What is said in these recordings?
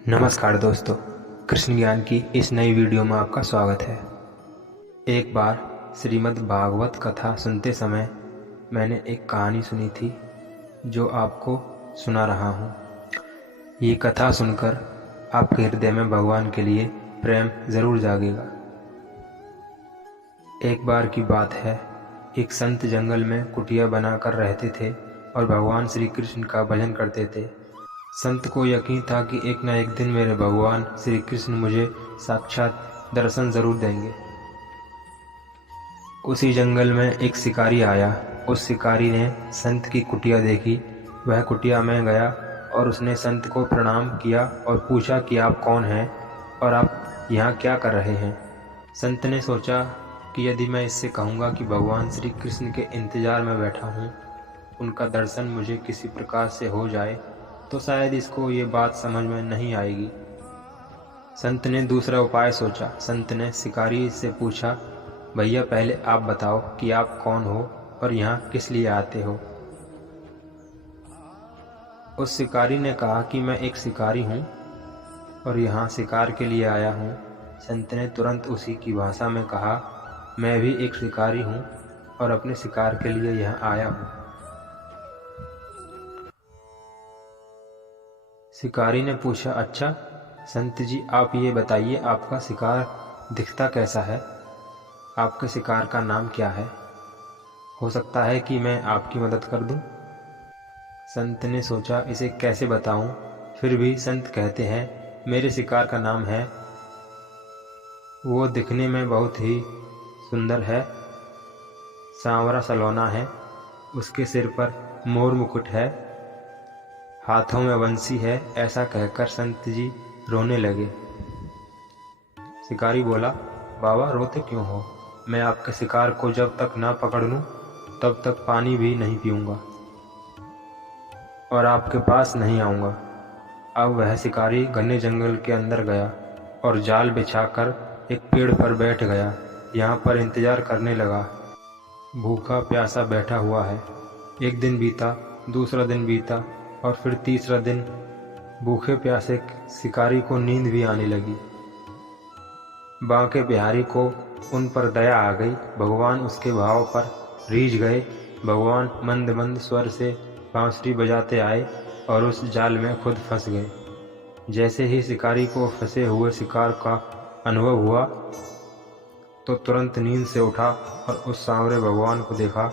नमस्कार दोस्तों, कृष्ण ज्ञान की इस नई वीडियो में आपका स्वागत है। एक बार श्रीमद् भागवत कथा सुनते समय मैंने एक कहानी सुनी थी जो आपको सुना रहा हूँ। ये कथा सुनकर आपके हृदय में भगवान के लिए प्रेम ज़रूर जागेगा। एक बार की बात है, एक संत जंगल में कुटिया बनाकर रहते थे और भगवान श्री कृष्ण का भजन करते थे। संत को यकीन था कि एक न एक दिन मेरे भगवान श्री कृष्ण मुझे साक्षात दर्शन जरूर देंगे। उसी जंगल में एक शिकारी आया। उस शिकारी ने संत की कुटिया देखी। वह कुटिया में गया और उसने संत को प्रणाम किया और पूछा कि आप कौन हैं और आप यहाँ क्या कर रहे हैं। संत ने सोचा कि यदि मैं इससे कहूँगा कि भगवान श्री कृष्ण के इंतजार में बैठा हूँ, उनका दर्शन मुझे किसी प्रकार से हो जाए तो शायद इसको ये बात समझ में नहीं आएगी। संत ने दूसरा उपाय सोचा। संत ने शिकारी से पूछा, भैया पहले आप बताओ कि आप कौन हो और यहाँ किस लिए आते हो। उस शिकारी ने कहा कि मैं एक शिकारी हूँ और यहाँ शिकार के लिए आया हूँ। संत ने तुरंत उसी की भाषा में कहा, मैं भी एक शिकारी हूँ और अपने शिकार के लिए यहाँ आया हूँ। शिकारी ने पूछा, अच्छा संत जी, आप ये बताइए आपका शिकार दिखता कैसा है, आपके शिकार का नाम क्या है, हो सकता है कि मैं आपकी मदद कर दूं। संत ने सोचा इसे कैसे बताऊं, फिर भी संत कहते हैं, मेरे शिकार का नाम है, वो दिखने में बहुत ही सुंदर है, सांवरा सलोना है, उसके सिर पर मोर मुकुट है, हाथों में बंसी है। ऐसा कहकर संत जी रोने लगे। शिकारी बोला, बाबा रोते क्यों हो, मैं आपके शिकार को जब तक ना पकड़ लूं तब तक पानी भी नहीं पीऊंगा और आपके पास नहीं आऊंगा। अब वह शिकारी घने जंगल के अंदर गया और जाल बिछाकर एक पेड़ पर बैठ गया। यहाँ पर इंतजार करने लगा। भूखा प्यासा बैठा हुआ है। एक दिन बीता, दूसरा दिन बीता और फिर तीसरा दिन। भूखे प्यासे शिकारी को नींद भी आने लगी। बांके बिहारी को उन पर दया आ गई। भगवान उसके भाव पर रीझ गए। भगवान मंद मंद स्वर से बांसुरी बजाते आए और उस जाल में खुद फंस गए। जैसे ही शिकारी को फंसे हुए शिकार का अनुभव हुआ तो तुरंत नींद से उठा और उस सांवरे भगवान को देखा।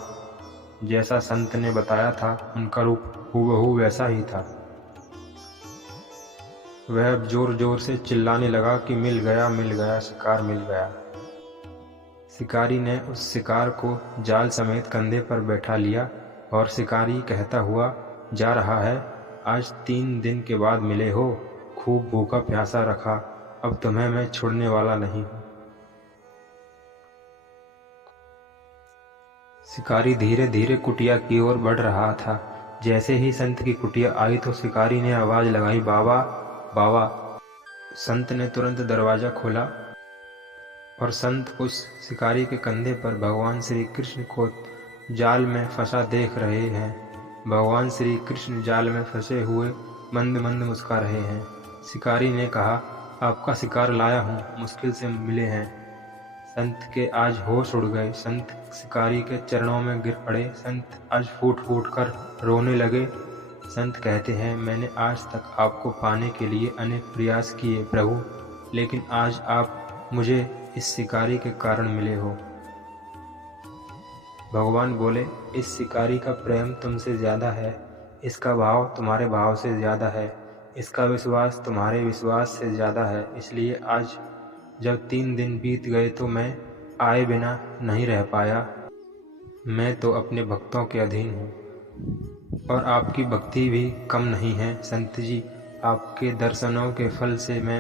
जैसा संत ने बताया था, उनका रूप हूबहू वैसा ही था। वह जोर जोर से चिल्लाने लगा कि मिल गया, शिकार मिल गया। शिकारी ने उस शिकार को जाल समेत कंधे पर बैठा लिया और शिकारी कहता हुआ जा रहा है, आज 3 दिन के बाद मिले हो, खूब भूखा प्यासा रखा, अब तुम्हें मैं छोड़ने वाला नहीं हूँ। शिकारी धीरे धीरे कुटिया की ओर बढ़ रहा था। जैसे ही संत की कुटिया आई तो शिकारी ने आवाज लगाई, बाबा बाबा। संत ने तुरंत दरवाजा खोला और संत उस शिकारी के कंधे पर भगवान श्री कृष्ण को जाल में फंसा देख रहे हैं। भगवान श्री कृष्ण जाल में फंसे हुए मंद मंद मुस्कुरा रहे हैं। शिकारी ने कहा, आपका शिकार लाया हूँ, मुश्किल से मिले हैं। संत के आज होश उड़ गए। संत शिकारी के चरणों में गिर पड़े। संत आज फूट फूट कर रोने लगे। संत कहते हैं, मैंने आज तक आपको पाने के लिए अनेक प्रयास किए प्रभु, लेकिन आज आप मुझे इस शिकारी के कारण मिले हो। भगवान बोले, इस शिकारी का प्रेम तुमसे ज़्यादा है, इसका भाव तुम्हारे भाव से ज़्यादा है, इसका विश्वास तुम्हारे विश्वास से ज़्यादा है। इसलिए आज जब 3 दिन बीत गए तो मैं आए बिना नहीं रह पाया। मैं तो अपने भक्तों के अधीन हूँ और आपकी भक्ति भी कम नहीं है। संत जी, आपके दर्शनों के फल से मैं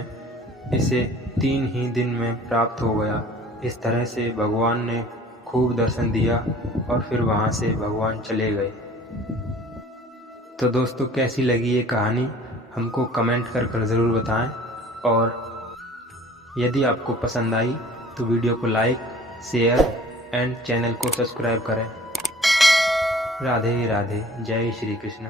इसे 3 ही दिन में प्राप्त हो गया। इस तरह से भगवान ने खूब दर्शन दिया और फिर वहाँ से भगवान चले गए। तो दोस्तों, कैसी लगी ये कहानी हमको कमेंट कर ज़रूर बताएं और यदि आपको पसंद आई तो वीडियो को लाइक, शेयर एंड चैनल को सब्सक्राइब करें। राधे राधे, जय श्री कृष्ण।